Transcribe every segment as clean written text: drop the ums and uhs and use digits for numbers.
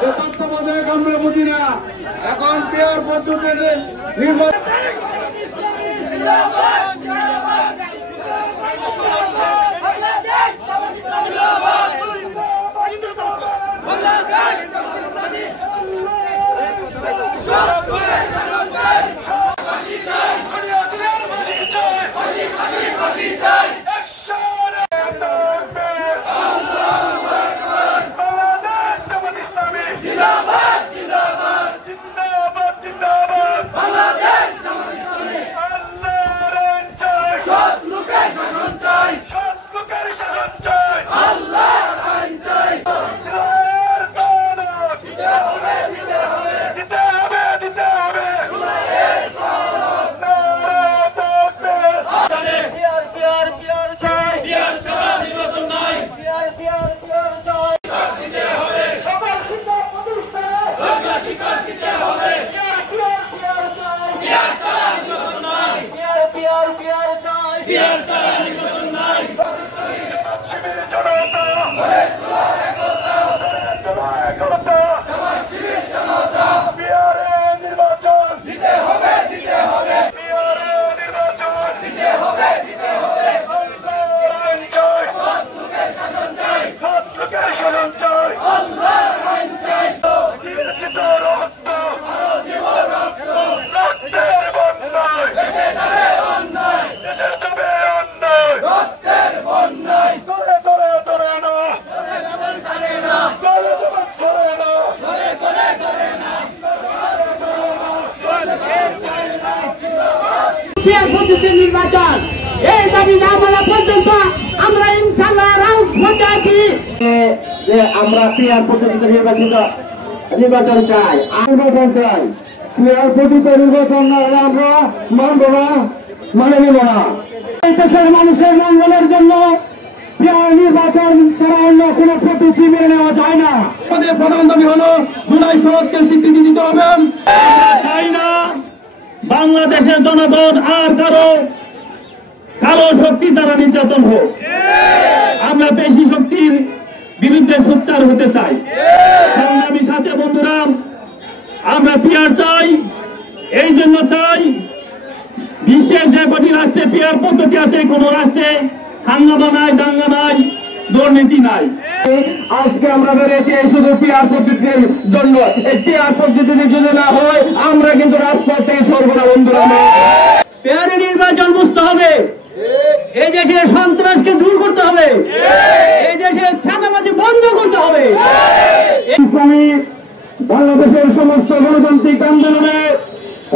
তত্ত্বাবধায়ক আমরা বুঝি না, এখন পেয়ার পদ্ধতিতে নির্বাচন নির্বাচন এই দাবি না মানা পর্যন্ত আমরা ইনশাআল্লাহ রাজপথে আছি যে আমরা পিয়ার পদ্ধতিতে নির্বাচন চাই। পিয়ার পদ্ধতিতে নির্বাচন না হলে আমরা মানব না, মানে নিব না। এই দেশের মানুষের মঙ্গলের জন্য পিয়ার নির্বাচন ছাড়া অন্য কোন পদ্ধতি মেনে নেওয়া যায় না। আমাদের প্রধান দাবি হলো জুলাই সনদকে স্বীকৃতি দিতে হবে। চাই না বাংলাদেশের জনগণ আর কালো শক্তি দ্বারা নির্যাতন হোক। আমরা পেশি শক্তির বিরুদ্ধে সোচ্চার হতে চাই। সংগ্রামী সাথে বন্ধুরা, আমরা পিয়ার চাই, এই জন্য চাই বিশ্বের যে কটি রাষ্ট্রে পিয়ার পদ্ধতি আছে কোন রাষ্ট্রে হাঙ্গামা নাই, দাঙ্গা নাই, দুর্নীতি নাই। আজকে আমরা বেরিয়েছি শুধু পিয়ার পদ্ধতির জন্য। এই পিয়ার পদ্ধতি যদি না হয় আমরা কিন্তু রাজপথ থেকে সরব না বন্ধুরা। পিয়ারে নির্বাচন বুঝতে হবে, এই দেশের সন্ত্রাসকে দূর করতে হবে, এই দেশের চাঁদাবাজি বন্ধ করতে হবে। ইসলামী বাংলাদেশের সমস্ত গণতান্ত্রিক আন্দোলনে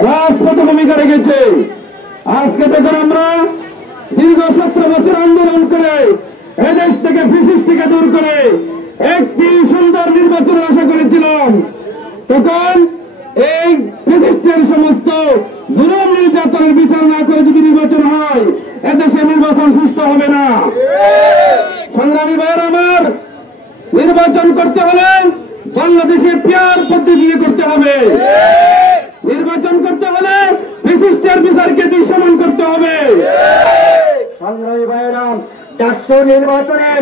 রাজপথে ভূমিকা রেখেছে। আজকে দেখুন আমরা দীর্ঘ 17 বছর আন্দোলন করে এদেশ থেকে ফ্যাসিস্টকে দূর করে একটি সুন্দর নির্বাচনের আশা করেছিলাম। তখন এই ফ্যাসিস্টের সমস্ত জুলুম নির্যাতনের বিচার না করে যদি নির্বাচন হয় এদেশে নির্বাচন সুষ্ঠু হবে না। সংগ্রামী ভাইয়ের আমার, নির্বাচন করতে হলে বাংলাদেশে পিয়ার পদ্ধতি করতে হবে। নির্বাচন করতে হলে ফ্যাসিস্টের বিচারকে দৃশ্যমান করতে হবে। সংগ্রামী ভাইয়েরা, ডাকসু নির্বাচনে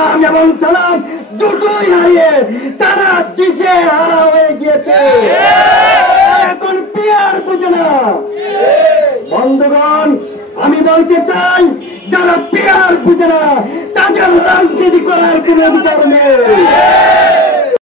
আম এবং সালাম দুটোই হারিয়ে তারা দিশে হারা হয়ে গিয়েছে। এখন পিয়ার বুঝে না। বন্ধুগণ, আমি বলতে চাই যারা পিয়ার বুঝে না তাদের রাজনীতি করার কোন অধিকার নেই।